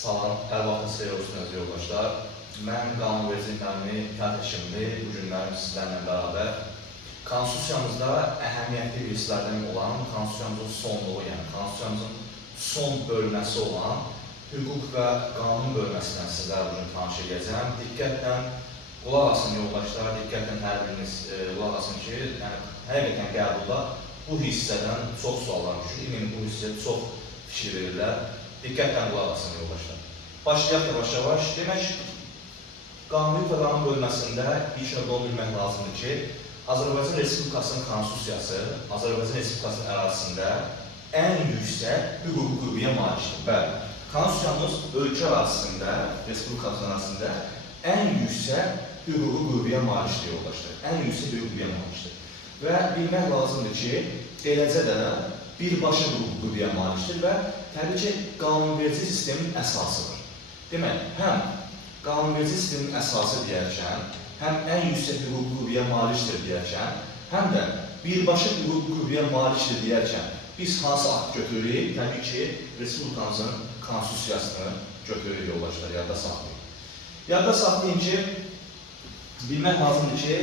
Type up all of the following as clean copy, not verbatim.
Salam, hər vaxtınız xeyir olsun əziz yoldaşlar. Mən qanunverici Nəmi Tərtəşimli bu günlər sizlərlə bərabər Konstitusiyamızda əhəmiyyətli hisslərdən olan Konstitusiyamızın sonluğu, yəni Konstitusiyamızın son bölməsi olan hüquq və qanun bölməsindən sizlərlə bugün tanış edəcəm. Diqqətlə qulaq asın yoldaşlar, diqqətlə hər biriniz qulaq asın ki, həqiqətən qəbulda bu hissədən çox suallar düşür, bu hissəyə çox fikir verirlər. Diqqətlə qulaq asın yoldaşlar. Başlayaq yavaş-yavaş. Demək, qanun və qanun bölməsində ilk növbədə onu bilmək lazımdır ki, Azərbaycan Respublikasının Konstitusiyası Azərbaycan Respublikasının ərazisində ən yüksək hüquqi qüvvəyə malikdir. Bəli, Konstitusiyamız ölkə ərazisində, Respublikasının ərazisində ən yüksək hüquqi qüvvəyə malikdir yoldaşlar. Ən yüksək hüquqi qüvvəyə malikdir. Və bilmək lazımdır ki, eləcə də birbaşa hüquqi qüvvəyə malikdir və təbii ki, qanunverici sistemin əsasıdır. Demək, həm qanunverici sistemin əsası deyərkən, həm ən yüksək hüquqi qüvvəyə malikdir deyərkən, həm də birbaşa hüquqi qüvvəyə malikdir deyərkən, biz hansı akt götürürük? Təbii ki, Respublikamızın Konstitusiyasını götürürük yoldaşlar, yadda saxlayın. Yadda saxlayın ki, bilmək lazımdır ki,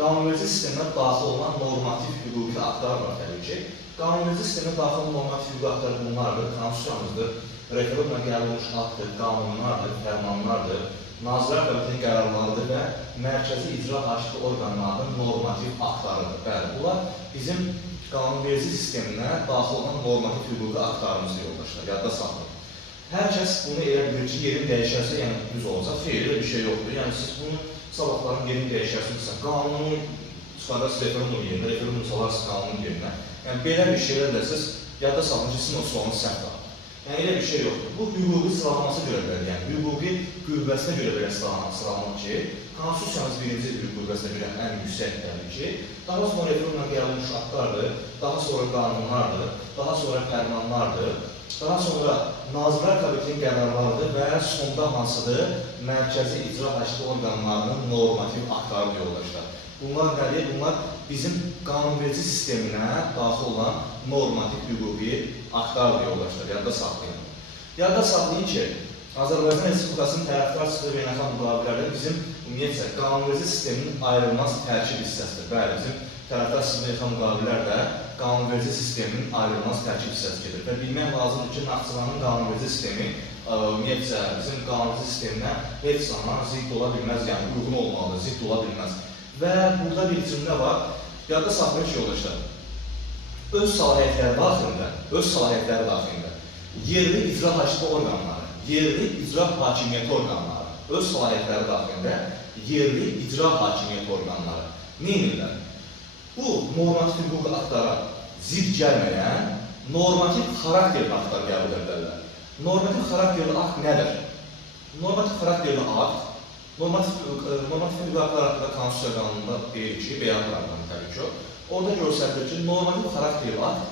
qanunverici sisteminə daxil olan normativ hüquqi aktlar var təbii ki. Qanunverici sisteminə daxil olan normativ hüquqi aktlar bunlardır, Konstitusiyamızdır, referendumla qəbul olmuş aktdır, qanunlardır, fərmanlardır, Nazirlər Kabinetinin qərarlarıdır və mərkəzi icra hakimiyyəti orqanlarının normativ aktlarıdır. Bəli, bunlar bizim qanunverici sisteminə daxil olan normativ hüquqi aktlarımızdır yoldaşlar, yadda saxlayın. Hər kəs bunu elə bilir ki, yerin dəyişərsə, yəni düz olacaq, xeyr, elə bir şey yoxdur. Yəni siz bunu sabahların yerini dəyişərsiniz, qanunu çıxardarsınız referendum yerinə, referendum salarsınız qanunun yerinə. Yəni belə bir şeylər də siz yadda saxlayın ki, sizin o sualınız səhv qalır. Yəni elə bir şey yoxdur. Bu hüquqi sıralaması görə belə, yəni hüquqi qüvvəsinə görə belə sıralamaq ki, Konstitusiyamız birinci hüquqi qüvvəsinə görə ən yüksək təbii ki, daha sonra referendumla qəbul olmuş aktlardır, daha sonra qanunlardır, daha sonra fərmanlardır, daha sonra Nazirlər Kabinetinin qərarlarıdır və sonda hansıdır? Mərkəzi icra hakimiyyəti orqanlarının normativ aktlarıdır yoldaşlar. Bunlar nədir? Bunlar bizim qanunverici sisteminə daxil olan normativ hüquqi aktlardır yoldaşlar, yadda saxlayın. Yadda saxlayın ki, Azərbaycan Respublikasının tərəfdar çıxdığı beynəlxalq müqavilələrdə bizim ümumiyyətlə qanunverici sistemin ayrılmaz tərkib hissəsidir. Bəli, bizim tərəfdar çıxdığı beynəlxalq müqavilələr də qanunverici sistemin ayrılmaz tərkib hissəsi gedir. Və bilmək lazımdır ki, Naxçıvanın qanunverici sistemi ümumiyyətlə bizim qanunverici sisteminə heç zaman zidd ola bilməz, yəni uyğun olmalıdır, zidd ola bilməz. Və burada bir cümlə var, yadda saxlayın ki, yoldaşlar, öz səlahiyyətləri daxilində yerli icra hakimiyyəti orqanları, yerli icra hakimiyyəti orqanları, öz səlahiyyətləri daxilində yerli icra hakimiyyəti orqanları nə edirlər? Bu normativ hüquqi aktlara zidd gəlməyən normativ xarakterli aktlar qəbul edirlər. Normativ xarakterli akt nədir? Normativ xarakterli akt normativ hüquqi aktlar haqqında Konstitusiya qanununda deyir ki, beyan qanununda təbii ki, orada göstərilir ki, normativ xarakterli akt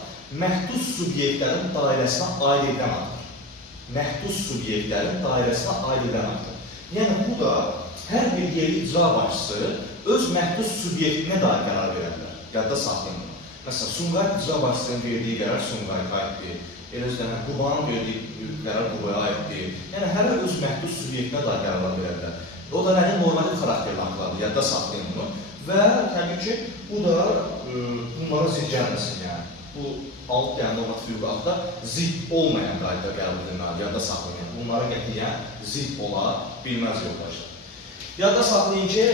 məhdud subyektlərin dairəsinə aid edilən aktdır. Məhdud subyektlərin dairəsinə aid edilən aktdır. Yəni, bu da hər bir yerli icra başçısı öz məhdud subyektinə dair qərar verərlər. Yadda saxlayın. Məsələn, Sumqayıt icra başçısının verdiyi qərar Sumqayıta aiddir. Elə Qubanın verdiyi qərar Qubaya aiddir. Yəni, hər öz məhdud subyektinə dair qərarlar verərlər. O da nədir? Normativ xarakterli aktlardır. Yadda saxlayın bunu. Və təbii ki, bu da bunlara zidd gəlməsin, yəni. Bu alt normativ hüquqi aktda zidd olmayan qaydada qəbul edilməlidir. Yadda saxlayın. Bunlara qətiyyən zidd ola bilməz yoldaşlar. Yadda saxlayın ki,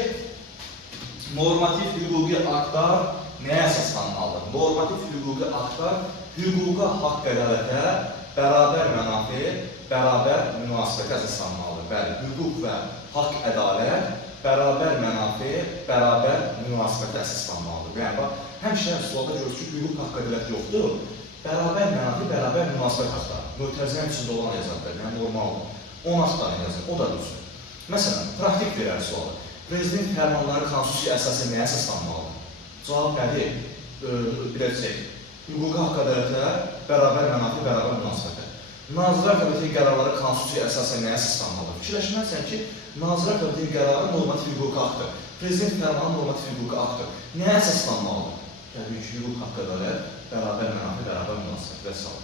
normativ hüquqi aktlar nəyə əsaslanmalıdır? Normativ hüquqi aktlar hüquqa, haqq ədalətə, bərabər mənafe, bərabər münasibətə əsaslanmalıdır. Bəli, hüquq və haqq ədalət, bərabər mənafe, bərabər münasibətə əsaslanmalıdır. Yəni, həmişə sualda görürüz ki, hüquq, haqq ədalət yoxdur, bərabər mənafe, bərabər münasibət haqlar. Mötərizənin içində olan yazarlar, yəni normaldır. 10 haqlarını yazın, o da dursun. Məsələn, praktik verər sualı. Prezident fərmanları Konstitusiyaya əsasən nəyə əsaslanmalıdır? Cavab nədir? Biləcək, hüquqi haqq ədalətə, bərabər mənafe, bərabər münasibətə. Nazirlər Kabinetinin qərarları Konstitusiyaya əsasən nəyə əsaslanmalıdır? Fikirləşməlisən ki, Nazirlər Kabinetinin qərarı normativ hüquqi aktdır. Prezident fərmanı normativ hüquqi aktdır. Nəyə əsaslanmalıdır? Təbii ki, hüquq haqq ədalət, bərabər mənafe, bərabər münasibət və s.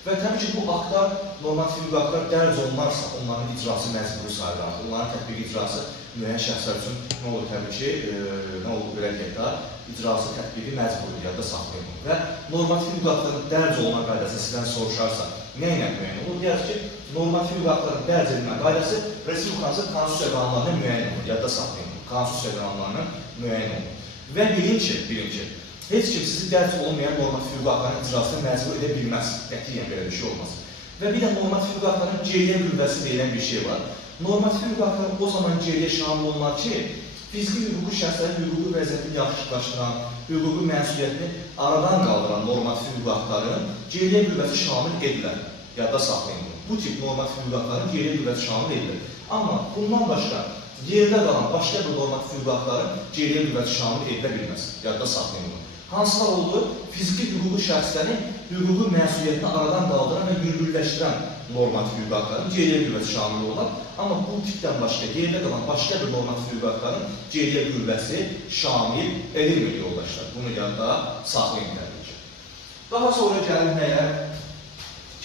Və təbii ki, bu aktlar, normativ hüquqi aktlar dərc olunarsa, onların icrası məcburi sayılır. Onların tətbiqi icrası müəyyən şəxslər üçün nə olur təbii ki, nə olur belə deyək də, icrası tətbiqi məcburidir, yadda saxlayın. Və normativ hüquqi aktların dərc olunan qaydası sizdən soruşarsa, nə ilə müəyyən olur? Deyək ki, normativ hüquqi aktların dərc edilmə qaydası Respublikamızın konstitusiya qanunlarına müəyyən olur, yadda saxlayın. Konstitusiya qanunlarına müəyyən olur. Və bilin ki, heç kim sizi dərc olmayan normativ hüquqi aktların icrasını məcbur edə bilməz. Qətiyyən belə bir şey olmaz. Və bir də normativ hüquqi aktların ceyliyə qüvvəsi deyilən bir şey var. Normativ hüquqi aktların o zaman ceyliyə şamil olunur ki, fiziki hüquqi şəxslərin hüquqi vəziyyətini yaxşılaşdıran, hüquqi məsuliyyətini aradan qaldıran normativ hüquqi aktların ceyliyə qüvvəsi şamil edilər. Yadda saxlayın. Bu tip normativ hüquqi aktların ceyliyə qüvvəsi şamil edilir. Amma bundan başqa, yerdə qalan başqa bir normativ hüquqi aktların ceyliyə qüvvəsi şamil edilə bilməz. Yadda saxlayın. Hansılar oldu? Fiziki hüquqi şəxslərin hüquqi məsuliyyətini aradan qaldıran və yüngülləşdirən normativ hüquqi aktların ceyliyə qüvvəsi şamil olar. Amma bu tipdən başqa, yerdə qalan başqa bir normativ hüquqi aktların ceyliyə qüvvəsi şamil edilmir yoldaşlar. Bunu yadda saxlayın təbii ki. Daha sonra gəlir nəyə?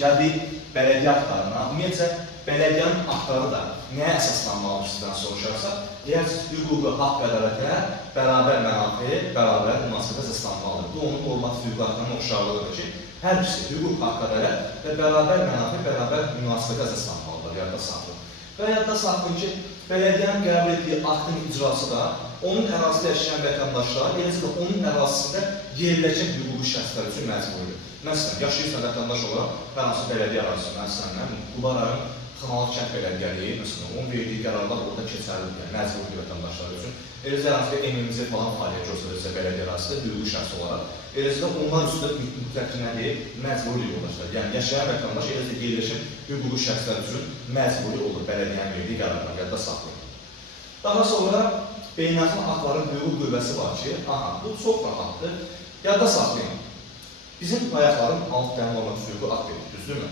Gəldik bələdiyyə aktlarına. Ümumiyyətcə, bələdiyyanın aktları da nəyə əsaslanmalıdır sizdən soruşarsa, deyərsiniz, hüquqi haqq ədalətə bərabər mənafi, bərabər münasibət əsaslanmalıdır. Bu, onun normativ hüquqi aktlarının oxşarlığıdır ki, hər birisi hüquq haqq ədalət və bərabər mənafi, bərabər münasibət əsaslanmalıdır, yadda saxlayın. Və yadda saxlayın ki, bələdiyyanın qəbul etdiyi aktın icrası da onun ərazisində yaşayan vətəndaşlar, eləcə də onun ərazisində yerləşən hüquqi şəxslər üçün məcburidir. Məsələn, yaşayırsan vətəndaş olaraq, hər hansı bələdiyyə ərazisində, məsələn, Qubarayın Xanalı kənd bələdiyyəliyi, məsələn, onun verdiyi qərarlar orada keçərlidir, məcburidir vətəndaşlar üçün. Eləcə ərazisində emimizə falan fəaliyyət göstərirsə bələdiyyə ərazisində hüquqi şəxs olaraq, eləcə də onlar üstündə mütləq nədir? Məcburi yoldaşlar. Yəni, yaşayan vətəndaş eləcə də yerləşən hüquqi şəxslər üçün məcburi olur bələdiyyənin verdiyi qərarlar, yadda saxlayın. Daha sonra beynəlxalq aktların hüquqi qüvvəsi var ki, bu çox rahatdır, yadda saxlayın. Bizim bayaqların alt dəyən normativ hüquqi akt edir, düzdürmü?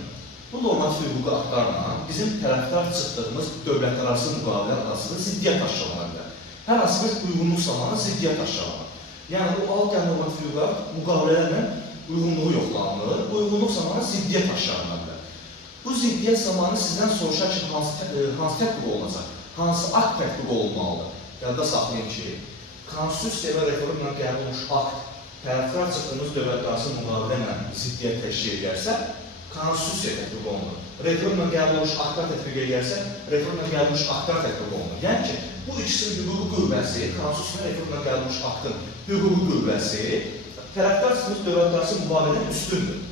Bu normativ hüquqi aktlarla bizim tərəfdar çıxdığımız dövlətlərarası müqavilələr arasında ziddiyyət aşılana bilər. Hər hansı bir uyğunluq zamanı ziddiyyət aşılana. Yəni, bu alt dəyən normativ hüquqi akt müqavilələrlə uyğunluğu yoxlanılır, uyğunluq zamanı ziddiyyət aşılana bilər. Bu ziddiyyət zamanı sizdən soruşar ki, hansı tətbiq olunacaq, hansı akt tətbiq olunmalıdır? Yadda saxlayın ki, konstitusiya və reformla qəbul olmuş akt tərəfdar çıxdığımız dövlətlərarası müqavilə ilə ziddiyyət təşkil edərsə, konstitusiya tətbiq olunur. Reformla qəbul olmuş aktlar tətbiq edərsə, reformla qəbul olmuş aktlar tətbiq olunur. Yəni ki, bu ikisinin hüquqi qüvvəsi, konstitusiya və reformla qəbul olmuş aktın hüquqi qüvvəsi tərəfdar çıxdığımız dövlətlərarası müqavilədən üstündür.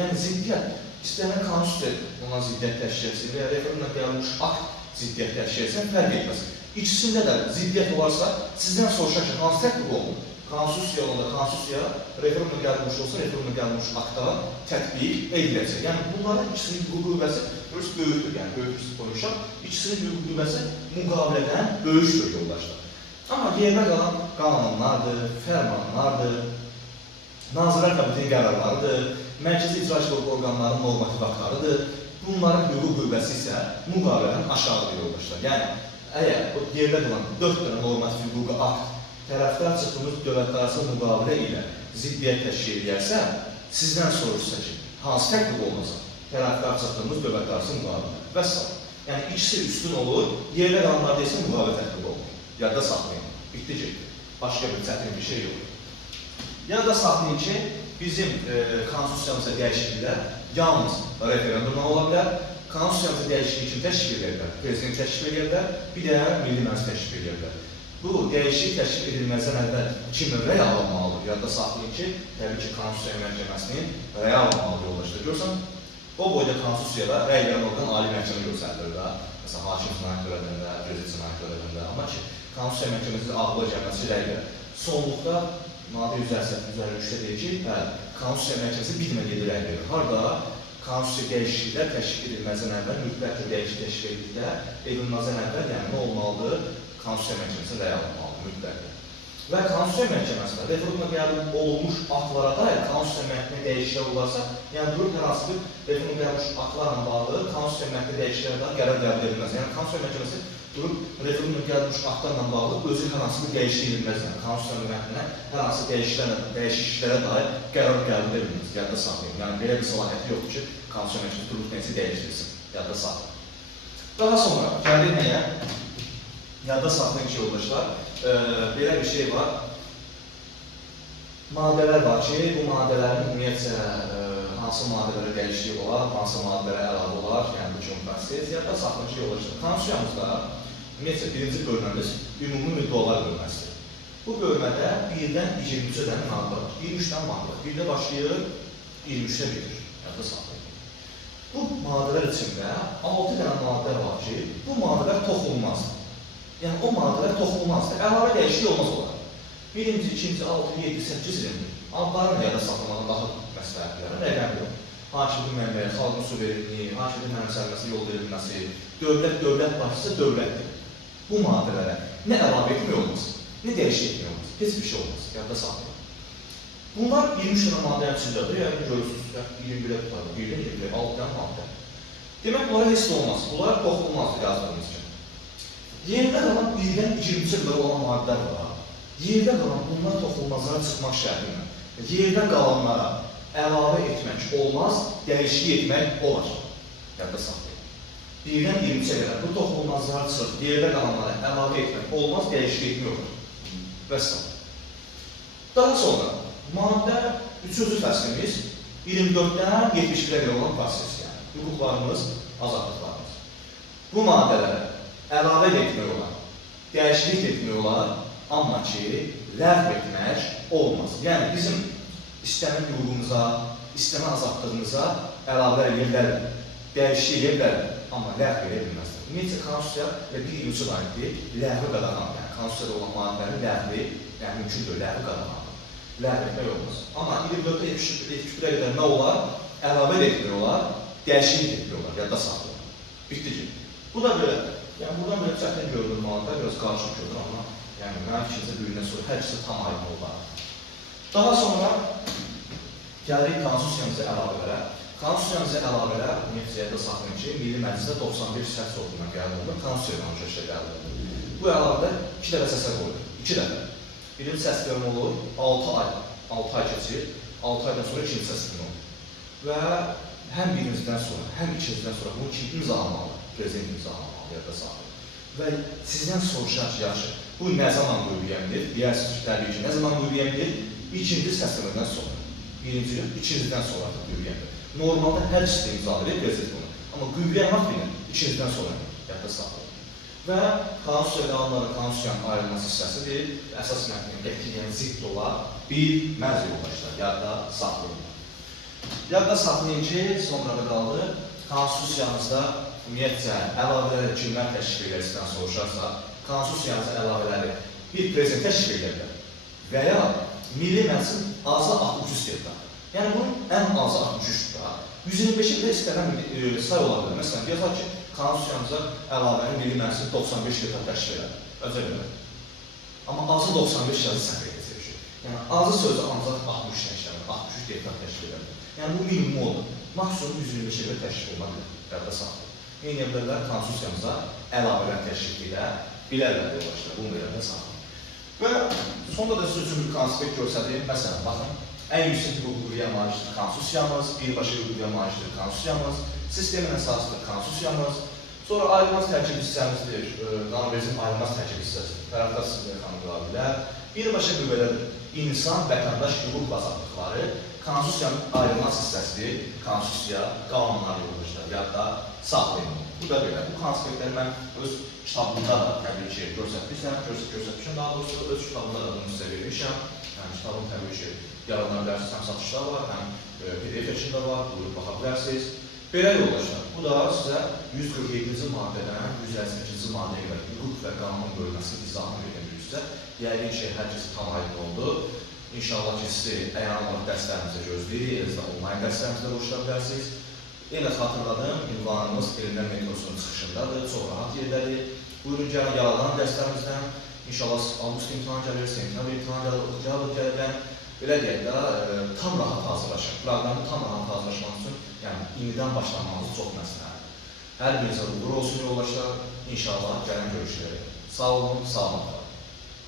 Yəni, ziddiyyət, istənilən konstitusiya ona ziddiyyət təşkil etsin və ya reformla qəbul olmuş akt ziddiyyət təşkil etsin, fərq etməz. İkisində də ziddiyyət olarsa, sizdən soruşar ki, hansı tətbiq olunur? Konstitusiya olanda konstitusiya, reformla gəlmiş olsa, reformla gəlmiş akta tətbiq ediləcək. Yəni, bunların ikisinin hüquqi qüvvəsi böyükdür, yəni böyük konuşaq, ikisinin hüquqi qüvvəsi müqavilədən böyükdür yoldaşlar. Amma yerdə qalan qanunlardır, fərmanlardır, Nazirlər Kabinetinin qərarlarıdır, mərkəzi icraçılıq orqanlarının normativ aktlarıdır. Bunların hüquqi qüvvəsi isə müqavilədən aşağıdır yoldaşlar. Yəni, əgər yerdə qalan 4 dənə normativ hüquqi akt tərəfdar çıxdığımız dövlətlərarası müqavilə ilə ziddiyyət təşkil edərsə, sizdən soruşsa ki, hansı tətbiq olunacaq? Tərəfdar çıxdığımız dövlətlərarası müqavilə. Və s. Yəni, ikisi üstün olur, yerdə qalanlarda isə müqavilə tətbiq olunur. Yadda saxlayın, bitdi getdi. Başqa bir çətin bir şey yox. Yadda saxlayın ki, bizim konstitusiyamızda dəyişikliklər yalnız referendumla ola bilər, konstitusiyamızda dəyişiklik üçün təşkil edirlər, prezident təşkil edirlər, bir də milli məclis təşkil edirlər. Bu, dəyişiklik təşkil edilməzdən əvvəl kimin rəy alınmalıdır? Yadda saxlayın ki, təbii ki, Konstitusiya Məhkəməsinin rəy alınmalıdır yoldaşlar. Görürsən, o boyda Konstitusiyada rəy verən orqan Ali Məhkəmə göstərilir də. Məsələn, hakim cinayət törədəndə, gözlük cinayət törədəndə. Amma ki, Konstitusiya Məhkəməsinin ağla gəlməsi rəylə. Sonluqda, maddə 153-də deyir ki, Konstitusiya Məhkəməsi bir dənə gedir rəy verir. Harada Konstitusiya dəyişikliklər təşkil edilməzdən əvvəl, mütləq dəyişiklik təşkil edilməzdən əvvəl, yəni nə olmalıdır? Konstitusiya Məhkəməsinin rəy alınmalıdır, mütləq. Və Konstitusiya Məhkəməsində referenduma qəbul olunmuş aktlara dair Konstitusiya mətnində dəyişikliklər olarsa, yəni durub hər hansı bir referenduma qəbul olunmuş aktlarla bağlı Konstitusiya mətnində dəyişikliklərə dair qərar qəbul edilməz. Yəni Konstitusiya Məhkəməsi durub referenduma qəbul olunmuş aktlarla bağlı özü hər hansı bir dəyişiklik edilməz. Yəni Konstitusiya mətninə hər hansı dəyişikliklərə dair qərar qəbul edilməz. Yadda saxlayın. Yəni belə bir səlahiyyəti yoxdur ki, Konstitusiya Məhkəməsi durub nəsə dəyişdirsin. Yadda saxlayın. Daha sonra gəlir nəyə? Yadda saxlayın ki, yoldaşlar, belə bir şey var. Maddələr var ki, bu maddələrin ümumiyyətcə hansı maddələrə dəyişiklik olar, hansı maddələrə əlavə olar, yəni bu kimi proses. Yadda saxlayın ki, yoldaşlar, Konstitusiyamızda ümumiyyətcə birinci bölməmiz ümumi müddəalar bölməsidir. Bu bölmədə 1-dən 23-ə dənə maddə var, 23 dənə maddə var. 1-də başlayır, 23-ə bitir. Yadda saxlayın. Bu maddələr içində 6 dənə maddə var ki, bu maddələr toxunulmazdır. Yəni o maddələr toxunulmazdır. Əlavə dəyişiklik olmaz olar. 1-ci, 2-ci, 6, 7, 8 ildir. Adların yada saxlamadan daha məsləhətlərə rəqəm yox. Hakimlik mənbəyi, xalqın suverenliyi, hakimlik mənimsənməsi, yol verilməsi, dövlət başçısı dövlətdir. Bu maddələrə nə əlavə etmək olmaz, nə dəyişik etmək olmaz. Heç bir şey olmaz. Yadda saxlayın. Bunlar 23 dənə maddənin içindədir. Yəni görürsünüz, 21-ə tutar, 1-dən 21-ə, 6 dənə maddə. Demək, bunlara heç də olmaz. Bunlar toxunulmazdır yazdığımız kimi. Yerdə qalan 1-dən 23-ə qədər olan maddələr var. Yerdə qalan bunlar toxunulmazlara çıxmaq şərtinə, yerdə qalanlara əlavə etmək olmaz, dəyişiklik etmək olar. Yadda saxlayın. 1-dən 23-ə qədər bu toxunulmazlara çıxıb, yerdə qalanlara əlavə etmək olmaz, dəyişiklik etmək olur. Vəssalam. Daha sonra, maddə 3-cü fəslimiz 24-dən 71-ə qədər olan proses, yəni hüquqlarımız, azadlıqlarımız. Bu maddələrə əlavə etmək olar, dəyişiklik etmək olar, amma ki, ləğv etmək olmaz. Yəni, bizim istənilən hüququmuza, istənilən azadlığımıza əlavə edə bilərlər, dəyişiklik edə bilərlər, amma ləğv edə bilməzdir. Ümumiyyətcə, Konstitusiya və bir ilçi aiddir, ləğvi qadağan, yəni Konstitusiyada olan maddələrin ləğvi, yəni mümkündür, ləğvi qadağan. Ləğv etmək olmaz. Amma 24-də 71-ə qədər nə olar? Əlavə etmək olar, dəyişiklik etmək olar, yadda saxlayın. Bitdi ki. Bu da belə. Yəni, buradan belə çətin görülür maddələr, biraz qarışıq görülür, amma yəni, mənim fikrimcə bölündən sonra hər ikisi tam aydın olar. Daha sonra gəlirik Konstitusiyamıza əlavələrə. Konstitusiyamıza əlavələr, ümumiyyətcə saxlayın ki, Milli Məclisdə 91 səs olduğuna qəbul olunur, Konstitusiya qanunvericiliyə qəbul olunur. Bu əlavədə 2 dəfə səsə qoyulur, 2 dəfə. Birinci səs vermə olur, 6 ay keçir, 6 aydan sonra ikinci səs vermə olur. Və həm birinciden sonra, həm ikinciden sonra bunu kim imzalamalı? Prezident imzalamalı, yadda saxlayın. Və sizdən soruşar ki, yaxşı, bu nə zaman qüvvəmdir? Deyərsiniz ki, təbii ki, nə zaman qüvvəmdir? İkinci səsləmədən sonra. Birinci, ikinciden sonra qüvvəmdir. Normalda hər ikisi imzalayır prezident bunu. Amma qüvvəyə vaxtını ikinciden sonra yadda saxlayın. Və Konstitusiya qanunları Konstitusiyanın ayrılması hissəsidir. Əsas mətnin qətiyyən zidd olan bir mərz yoldaşlar, yadda saxlayın. Yadda saxlayın ki, sonra da qaldı, Konstitusiyamızda ümumiyyətcə əlavələri kimlər təşkil ediləsindən soruşarsa, Konstitusiyamızda əlavələri bir prezident təşkil edirlər və ya Milli Məclisin azı 63 deputat. Yəni bunun ən azı 63-dür. 125-i də istənilən say ola bilər. Məsələn, yazar ki, Konstitusiyamıza əlavəni Milli Məclisin 95 deputat təşkil edər. Özə görə. Amma azı 95 yazı səhv edəcək. Yəni azı sözü ancaq 60 təşkil, 63 deputat təşkil edər. Yəni bu minimum olur. Maksimum 125 ilə təşkil olma bilir. Yadda saxlayın. Eyni bilərlər Konstitusiyamıza əlavələr təşkil edə bilərlər yoldaşlar. Bunu da yadda saxlayın. Və sonda da siz üçün bir konspekt göstəreyim. Məsələn, baxın. Ən yüksək hüquqluya malikdir Konstitusiyamız, birbaşa hüquqluya malikdir Konstitusiyamız, sistemin əsasıdır Konstitusiyamız, sonra ayrılmaz tərkib hissəmizdir, qanunvericinin ayrılmaz tərkib hissəsidir, tərəfdar sizlərə qanunlar bilər. Birbaşa qüvvələdir, insan, vətəndaş, hüquq və azadlıqları Konstitusiyanın ayrılmaz hissəsidir, Konstitusiya, qanunlar yoldaşlar, yadda saxlayın. Bu da belə, bu konspektləri mən öz kitabımda da təbii ki, göstərmişəm, daha doğrusu öz kitabımda da bunu sizə vermişəm. Yəni, kitabın təbii ki, yaradan bilərsiniz, həm satışlar var, həm PDF içində var, buyurub baxa bilərsiniz. Belə yoldaşlar, bu da sizə 147-ci maddədən 158-ci maddəyə qədər hüquq və qanun bölməsinin izahını verilmişsə, yəqin ki, hər kəsi tam aydın oldu. İnşallah ki, sizi əyan olaraq dərslərimizə gözləyirik, elinizdə onlayn dərslərimizdə ulaşıra bilərsiniz. Yenə xatırladım, ünvanımız Elmlər Metrosunun çıxışındadır, çox rahat yerdədir. Buyurun gəlin yaradan dərslərimizdən, İnşallah avqust imtahan gəlir, sentyabr imtahan gəlir. Belə deyək də, tam rahat hazırlaşın. Proqramı tam rahat hazırlaşmaq üçün, yəni indidən başlamanız çox məsləhətdir. Hər birinizə uğur olsun yoldaşlar. İnşallah gələn görüşlərə. Sağ olun, sağ olun.